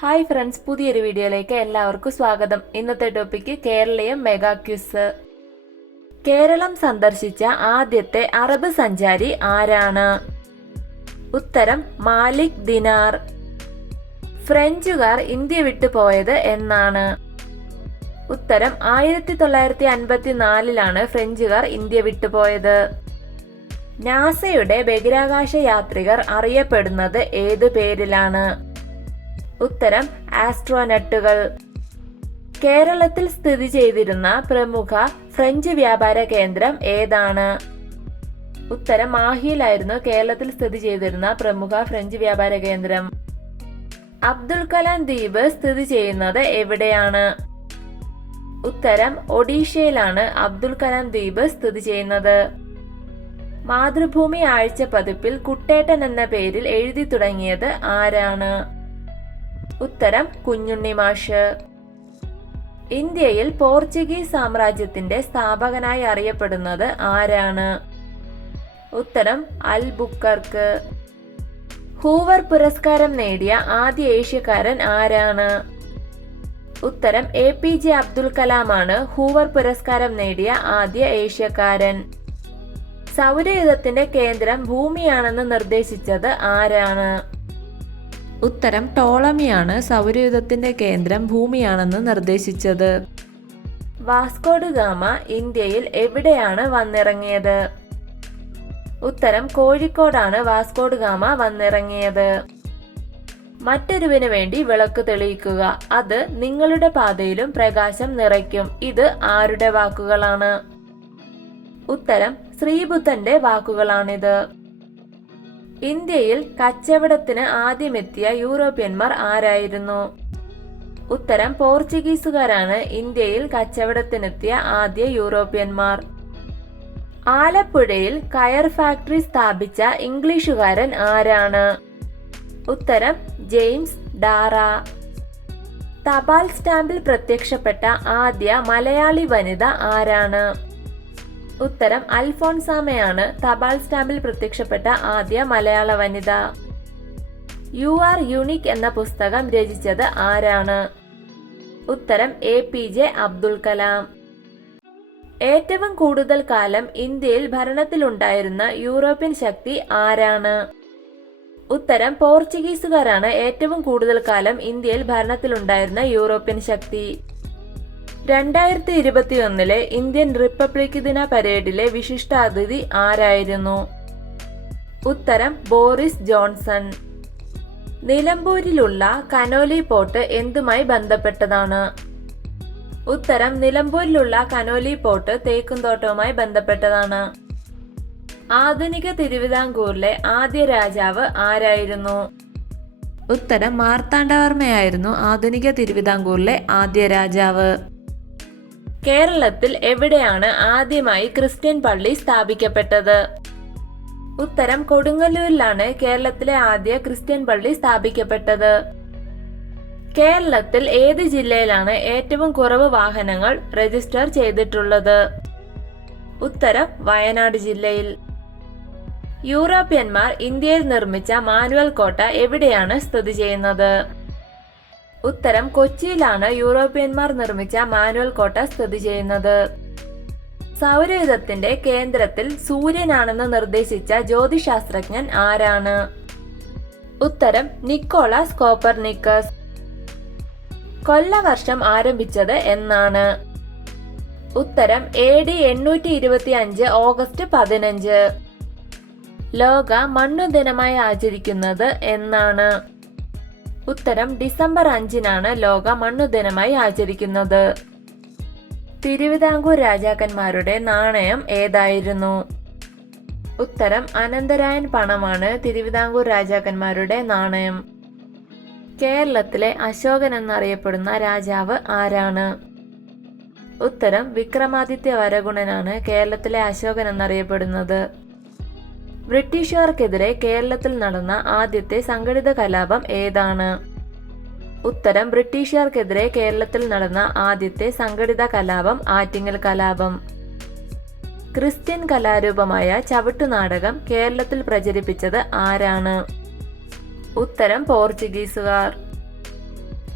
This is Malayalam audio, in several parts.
ഹായ് ഫ്രണ്ട്സ് പുതിയൊരു വീഡിയോയിലേക്ക് എല്ലാവർക്കും സ്വാഗതം. ഇന്നത്തെ topic Keraleeyam mega quiz Keralam സന്ദർശിച്ച ആദ്യത്തെ അറബ് സഞ്ചാരി ആരാണ്? ഉത്തരം മാലിക് ദിനാർ. ഫ്രഞ്ചുകാർ ഇന്ത്യ വിട്ടുപോയത് എന്നാണ്. ഉത്തരം ആയിരത്തി തൊള്ളായിരത്തി അൻപത്തി നാലിലാണ് ഫ്രഞ്ചുകാർ ഇന്ത്യ വിട്ടുപോയത് നാസയുടെ ബഹിരാകാശ യാത്രികർ അറിയപ്പെടുന്നത് ഏതു പേരിലാണ്? ഉത്തരം ആസ്ട്രോനട്ടുകൾ. കേരളത്തിൽ സ്ഥിതി ചെയ്തിരുന്ന പ്രമുഖ ഫ്രഞ്ച് വ്യാപാര കേന്ദ്രം ഏതാണ്? ഉത്തരം മാഹിയിലായിരുന്നു കേരളത്തിൽ സ്ഥിതി ചെയ്തിരുന്ന പ്രമുഖ ഫ്രഞ്ച് വ്യാപാര കേന്ദ്രം. അബ്ദുൽ കലാം ദ്വീപ് സ്ഥിതി ചെയ്യുന്നത് എവിടെയാണ്? ഉത്തരം ഒഡീഷയിലാണ് അബ്ദുൽ കലാം ദ്വീപ് സ്ഥിതി ചെയ്യുന്നത്. മാതൃഭൂമി ആഴ്ച പതിപ്പിൽ കുട്ടേട്ടൻ എന്ന പേരിൽ എഴുതി തുടങ്ങിയത് ആരാണ്? ഉത്തരം കുഞ്ഞുണ്ണി മാഷ്. ഇന്ത്യയിൽ പോർച്ചുഗീസ് സാമ്രാജ്യത്തിന്റെ സ്ഥാപകനായി അറിയപ്പെടുന്നത് ആരാണ്? ഉത്തരം അൽ ബുക്കർക്ക് ഹൂവർ പുരസ്കാരം നേടിയ ആദ്യ ഏഷ്യക്കാരൻ ആരാണ്? ഉത്തരം എ പി ജെ അബ്ദുൽ കലാമാണ് ഹൂവർ പുരസ്കാരം നേടിയ ആദ്യ ഏഷ്യക്കാരൻ. സൗരയുധത്തിന്റെ കേന്ദ്രം ഭൂമിയാണെന്ന് നിർദ്ദേശിച്ചത് ആരാണ്? ഉത്തരം ടോളമിയാണ്. സൗരയുധത്തിന്റെ കേന്ദ്രം ഭൂമിയാണെന്ന് നിർദ്ദേശിച്ചത്. വാസ്കോഡ് ഗാമ ഇന്ത്യയിൽ എവിടെയാണ് വന്നിറങ്ങിയത്? ഉത്തരം കോഴിക്കോടാണ് വാസ്കോഡ് ഗാമ വന്നിറങ്ങിയത്. മറ്റൊരുവിന് വേണ്ടി വിളക്ക് തെളിയിക്കുക. അത് നിങ്ങളുടെ പാതയിലും പ്രകാശം നിറയ്ക്കും. ഇത് ആരുടെ വാക്കുകളാണ്? ഉത്തരം ശ്രീബുദ്ധന്റെ വാക്കുകളാണിത്. ഇന്ത്യയിൽ കച്ചവടത്തിന് ആദ്യമെത്തിയ യൂറോപ്യന്മാർ ആരായിരുന്നു? ഉത്തരം പോർച്ചുഗീസുകാരാണ് ഇന്ത്യയിൽ കച്ചവടത്തിനെത്തിയ ആദ്യ യൂറോപ്യന്മാർ. ആലപ്പുഴയിൽ കയർ ഫാക്ടറി സ്ഥാപിച്ച ഇംഗ്ലീഷുകാരൻ ആരാണ്? ഉത്തരം ജെയിംസ് ഡാറ. തപാൽ സ്റ്റാമ്പിൽ പ്രത്യക്ഷപ്പെട്ട ആദ്യ മലയാളി വനിത ആരാണ്? ഉത്തരം അൽഫോൺസാമയാണ്. തപാൽ സ്റ്റാമ്പിൽ പ്രത്യക്ഷപ്പെട്ട ആദ്യ മലയാള വനിത. യു ആർ യുണീക് എന്ന പുസ്തകം രചിച്ചത് ആരാണ്? ഉത്തരം A P J Abdul Kalam. ഏറ്റവും കൂടുതൽ കാലം ഇന്ത്യയിൽ ഭരണത്തിലുണ്ടായിരുന്ന യൂറോപ്യൻ ശക്തി ആരാണ്? ഉത്തരം പോർച്ചുഗീസുകാരാണ് ഏറ്റവും കൂടുതൽ കാലം ഇന്ത്യയിൽ ഭരണത്തിലുണ്ടായിരുന്ന യൂറോപ്യൻ ശക്തി. രണ്ടായിരത്തി ഇരുപത്തിയൊന്നിലെ ഇന്ത്യൻ റിപ്പബ്ലിക് ദിന പരേഡിലെ വിശിഷ്ടാതിഥി ആരായിരുന്നു? ഉത്തരം ബോറിസ് ജോൺസൺ. നിലമ്പൂരിലുള്ള കനോലി പോർട്ട് എന്തുമായി ബന്ധപ്പെട്ടതാണ്? ഉത്തരം നിലമ്പൂരിലുള്ള കനോലി പോർട്ട് തേക്കുംതോട്ടവുമായി ബന്ധപ്പെട്ടതാണ്. ആധുനിക തിരുവിതാംകൂറിലെ ആദ്യ രാജാവ് ആരായിരുന്നു? ഉത്തരം മാർത്താണ്ഡവർമ്മയായിരുന്നു ആധുനിക തിരുവിതാംകൂറിലെ ആദ്യ രാജാവ്. കേരളത്തിൽ എവിടെയാണ് ആദ്യമായി ക്രിസ്ത്യൻ പള്ളി സ്ഥാപിക്കപ്പെട്ടത്? ഉത്തരം കൊടുങ്ങല്ലൂരിലാണ് കേരളത്തിലെ ആദ്യ ക്രിസ്ത്യൻ പള്ളി സ്ഥാപിക്കപ്പെട്ടത്. കേരളത്തിൽ ഏത് ജില്ലയിലാണ് ഏറ്റവും കുറവ് വാഹനങ്ങൾ രജിസ്റ്റർ ചെയ്തിട്ടുള്ളത്? ഉത്തരം വയനാട് ജില്ലയിൽ. യൂറോപ്യന്മാർ ഇന്ത്യയിൽ നിർമ്മിച്ച മാനുവൽ കോട്ട എവിടെയാണ് സ്ഥിതി ചെയ്യുന്നത്? ഉത്തരം കൊച്ചിയിലാണ് യൂറോപ്യന്മാർ നിർമ്മിച്ച മാനുവൽ കോട്ട സ്ഥിതി ചെയ്യുന്നത്. സൗരയുധത്തിന്റെ കേന്ദ്രത്തിൽ സൂര്യനാണെന്ന് നിർദ്ദേശിച്ച ജ്യോതിശാസ്ത്രജ്ഞൻ ആരാണ്? ഉത്തരം നിക്കോളാസ് കോപ്പർനിക്കസ്. കൊല്ലവർഷം ആരംഭിച്ചത് എന്നാണ്. ഉത്തരം എ ഡി എണ്ണൂറ്റി ഇരുപത്തി അഞ്ച് ഓഗസ്റ്റ് പതിനഞ്ച്. ലോക മണ്ണു ദിനമായി ആചരിക്കുന്നത് എന്നാണ്. ഉത്തരം ഡിസംബർ അഞ്ചിനാണ് ലോക മണ്ണു ദിനമായി ആചരിക്കുന്നത്. തിരുവിതാംകൂർ രാജാക്കന്മാരുടെ നാണയം ഏതായിരുന്നു? ഉത്തരം അനന്തരായൻ പണമാണ് തിരുവിതാംകൂർ രാജാക്കന്മാരുടെ നാണയം. കേരളത്തിലെ അശോകൻ എന്നറിയപ്പെടുന്ന രാജാവ് ആരാണ്? ഉത്തരം വിക്രമാദിത്യ വരഗുണനാണ് കേരളത്തിലെ അശോകൻ എന്നറിയപ്പെടുന്നത്. ബ്രിട്ടീഷുകാർക്കെതിരെ കേരളത്തിൽ നടന്ന ആദ്യത്തെ സംഘടിത കലാപം ഏതാണ്? ഉത്തരം ബ്രിട്ടീഷുകാർക്കെതിരെ കേരളത്തിൽ നടന്ന ആദ്യത്തെ സംഘടിത കലാപം ആറ്റിങ്ങൽ കലാപം. ക്രിസ്ത്യൻ കലാരൂപമായ ചവിട്ടുനാടകം കേരളത്തിൽ പ്രചരിപ്പിച്ചത് ആരാണ്? ഉത്തരം പോർച്ചുഗീസുകാർ.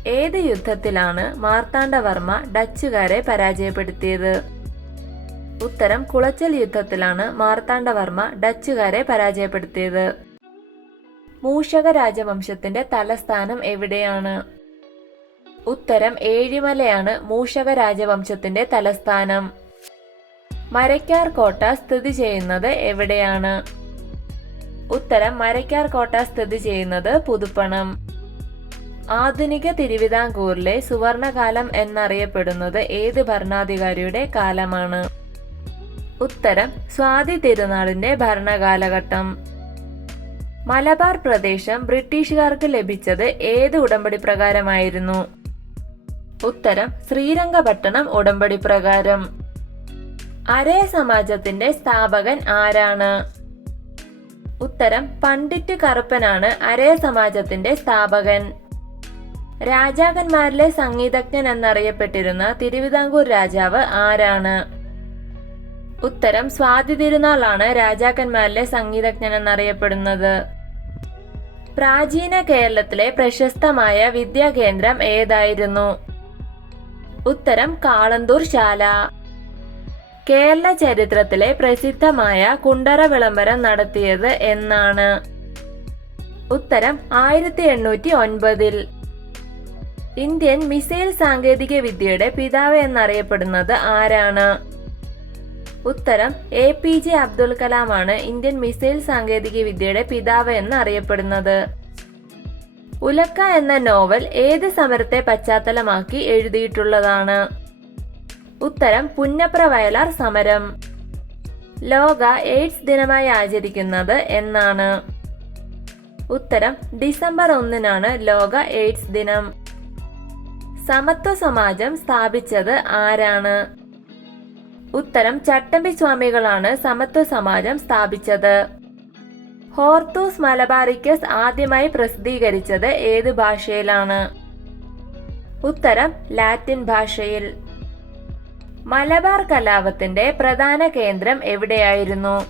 ഏത് യുദ്ധത്തിലാണ് മാർത്താണ്ഡവർമ്മ ഡച്ചുകാരെ പരാജയപ്പെടുത്തിയത്? ഉത്തരം കുളച്ചൽ യുദ്ധത്തിലാണ് മാർത്താണ്ഡവർമ്മ ഡച്ചുകാരെ പരാജയപ്പെടുത്തിയത്. മൂഷക രാജവംശത്തിന്റെ തലസ്ഥാനം എവിടെയാണ്? ഉത്തരം ഏഴിമലയാണ് മൂഷക രാജവംശത്തിന്റെ തലസ്ഥാനം. മരക്കാർ കോട്ട സ്ഥിതി ചെയ്യുന്നത് എവിടെയാണ്? ഉത്തരം മരക്കാർ കോട്ട സ്ഥിതി ചെയ്യുന്നത് പുതുപ്പണം. ആധുനിക തിരുവിതാംകൂറിലെ സുവർണകാലം എന്നറിയപ്പെടുന്നത് ഏത് ഭരണാധികാരിയുടെ കാലമാണ്? ഉത്തരം സ്വാതി തിരുനാളിന്റെ ഭരണകാലഘട്ടം. മലബാർ പ്രദേശം ബ്രിട്ടീഷുകാർക്ക് ലഭിച്ചത് ഏത് ഉടമ്പടി പ്രകാരമായിരുന്നു? ഉത്തരം ശ്രീരംഗപട്ടണം ഉടമ്പടി പ്രകാരം. അരേ സമാജത്തിന്റെ സ്ഥാപകൻ ആരാണ്? ഉത്തരം പണ്ഡിറ്റ് കറുപ്പനാണ് അരേ സമാജത്തിന്റെ സ്ഥാപകൻ. രാജാക്കന്മാരിലെ സംഗീതജ്ഞൻ എന്നറിയപ്പെട്ടിരുന്ന തിരുവിതാംകൂർ രാജാവ് ആരാണ്? ഉത്തരം സ്വാതി തിരുനാളാണ് രാജാക്കന്മാരിലെ സംഗീതജ്ഞൻ എന്നറിയപ്പെടുന്നത് പ്രാചീന കേരളത്തിലെ പ്രശസ്തമായ വിദ്യാകേന്ദ്രം ഏതായിരുന്നു? ഉത്തരം കാളന്തൂർ ശാല. കേരള ചരിത്രത്തിലെ പ്രസിദ്ധമായ കുണ്ടറ വിളംബരം നടത്തിയത് എന്നാണ്. ഉത്തരം ആയിരത്തി എണ്ണൂറ്റി ഒൻപതിൽ ഇന്ത്യൻ മിസൈൽ സാങ്കേതിക വിദ്യയുടെ പിതാവ് എന്നറിയപ്പെടുന്നത് ആരാണ്? ഉത്തരം എ പി ജെ അബ്ദുൽ കലാമാണ് ഇന്ത്യൻ മിസൈൽ സാങ്കേതിക വിദ്യയുടെ പിതാവ് എന്ന് അറിയപ്പെടുന്നത്. ഉലക്ക എന്ന നോവൽ ഏത് സമരത്തെ പശ്ചാത്തലമാക്കി എഴുതിയിട്ടുള്ളതാണ്? ഉത്തരം പുന്നപ്ര വയലാർ സമരം. ലോക എയ്ഡ്സ് ദിനമായി ആചരിക്കുന്നത് എന്നാണ്. ഉത്തരം ഡിസംബർ ഒന്നിനാണ് ലോക എയ്ഡ്സ് ദിനം. സമത്വ സമാജം സ്ഥാപിച്ചത് ആരാണ്? ഉത്തരം ചട്ടമ്പി സ്വാമികളാണ് സമത്വ സമാജം സ്ഥാപിച്ചത്. ഹോർത്തൂസ് മലബാറിക്കസ് ആദ്യമായി പ്രസിദ്ധീകരിച്ചത് ഏത് ഭാഷയിലാണ്? ഉത്തരം ലാറ്റിൻ ഭാഷയിൽ. മലബാർ കലാപത്തിന്റെ പ്രധാന കേന്ദ്രം എവിടെയായിരുന്നു?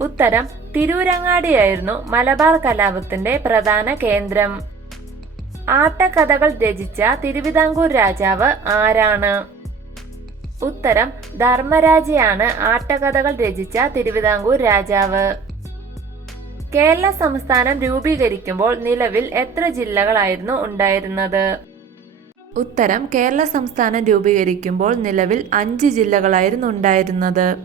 ഉത്തരം തിരൂരങ്ങാടിയായിരുന്നു മലബാർ കലാപത്തിന്റെ പ്രധാന കേന്ദ്രം. ആട്ടക്കഥകൾ രചിച്ച തിരുവിതാംകൂർ രാജാവ് ആരാണ്? ഉത്തരം ധർമ്മരാജയാണ് ആട്ടകഥകൾ രചിച്ച തിരുവിതാംകൂർ രാജാവ്. കേരള സംസ്ഥാനം രൂപീകരിക്കുമ്പോൾ നിലവിൽ എത്ര ജില്ലകളായിരുന്നു ഉണ്ടായിരുന്നത്? ഉത്തരം കേരള സംസ്ഥാനം രൂപീകരിക്കുമ്പോൾ നിലവിൽ അഞ്ച് ജില്ലകളായിരുന്നു ഉണ്ടായിരുന്നത്.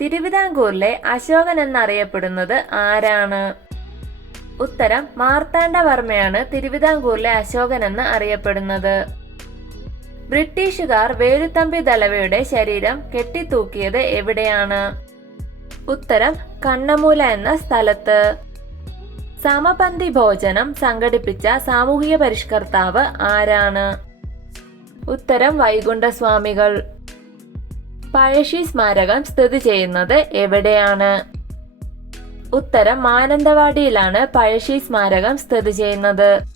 തിരുവിതാംകൂറിലെ അശോകൻ എന്നറിയപ്പെടുന്നത് ആരാണ്? ഉത്തരം മാർത്താണ്ഡവർമ്മയാണ് തിരുവിതാംകൂറിലെ അശോകൻ എന്ന് അറിയപ്പെടുന്നത്. ബ്രിട്ടീഷുകാർ വേലുത്തമ്പി ദളവയുടെ ശരീരം കെട്ടിത്തൂക്കിയത് എവിടെയാണ്? ഉത്തരം കണ്ണമൂല എന്ന സ്ഥലത്ത്. സമപന്തി ഭോജനം സംഘടിപ്പിച്ച സാമൂഹിക പരിഷ്കർത്താവ് ആരാണ്? ഉത്തരം വൈകുണ്ഠസ്വാമികൾ. പഴശ്ശി സ്മാരകം സ്ഥിതി ചെയ്യുന്നത് എവിടെയാണ്? ഉത്തരം മാനന്തവാടിയിലാണ് പഴശ്ശി സ്മാരകം സ്ഥിതി ചെയ്യുന്നത്.